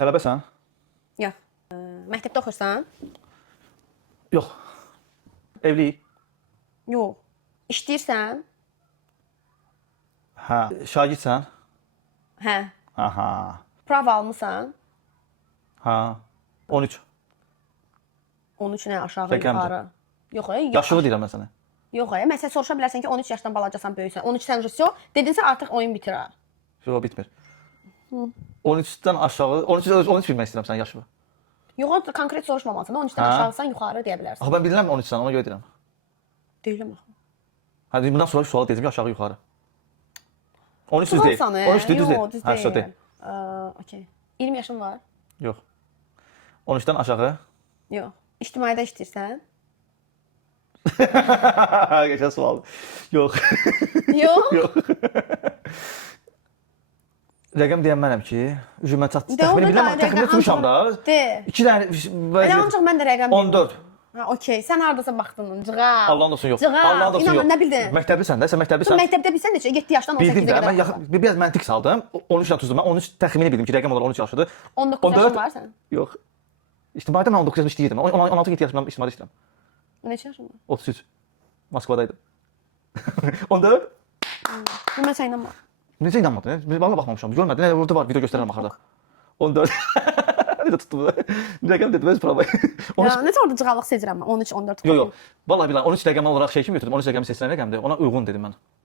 Tələbəsən? Yox. Məktəbdə oxursan? Yox. Evliyik? Yox. İşləyirsən? Hə. Şagirdsən? Hə. Aha. Prava almısan? Hə. 13. 13 nə aşağı Rəqəmdir. yuxarı? Yox, Yaşını deyirəm mən sənə. Yox, məsələn soruşa bilərsən ki, 13 yaşdan balacasan, böyüksən. 13 sən rüsyo, dedinsə artıq oyun bitirər. Yox, bitmir. 13-dən aşağı, 13 bilmək istəyirəm sənin yaşını. Yox, konkret soruşmamalısan. 13-dən Hə. aşağısan, yuxarı deyə bilərsən. Axı mən bilirəm 13-sən, ona görə deyirəm. Deyirəm axı. Hə, bundan sonra sual dedim ki, aşağı yuxarı. 13 düz deyil. 13 düz deyil. Yox, düz Hə, söz deyil. deyil. Okey. 20 yaşın var? Yox. 13-dən aşağı. Yox. İctimaiyyətdə işləyirsən? Geçən sual. Yox. Yox. Yox. Rəqəm deyən mənəm ki, mən De, təxmini onu da bilirəm, təxmini rəqəm tutmuşam da. De. 2 dənə Elə ancaq mən də rəqəm 14. Ha, okey. Sən hardasa baxdın? Cığa. Allahın olsun yox. Cığa. Allahın olsun İnan, yox. nə bildin? Məktəblisən də, sən Sən məktəblisən. məktəbdə bilsən neçə? 7 yaşdan 18-ə Bildim də, qədər. mən biraz məntiq saldım. 13 ilə tuzdum. Mən 13 təxmini bildim ki, rəqəm olaraq 13 yaşıdır. 19 yaşın var sən? Yox. İctimaiyyətdə mən 19 yaşım işləyirdim. 16-17 yaşımdan ictimaiyyətdə işləyirəm. Neçə yaşın var? 33. Moskvadaydım. 14. Mən sən inanmam. Necə inanmadın? Biz valla baxmamışam. Görmədin? Nə orada var, video göstərərəm axırda. 14. Necə tutdum da? Rəqəm dedim, öz prova. Ya, necə orada cığalıq sezirəm mən? 13, 14. Yox, yox. Vallahi bilən 13 rəqəm olaraq şey kimi götürdüm. 13 rəqəmi seçilən rəqəmdir. Ona uyğun dedim mən.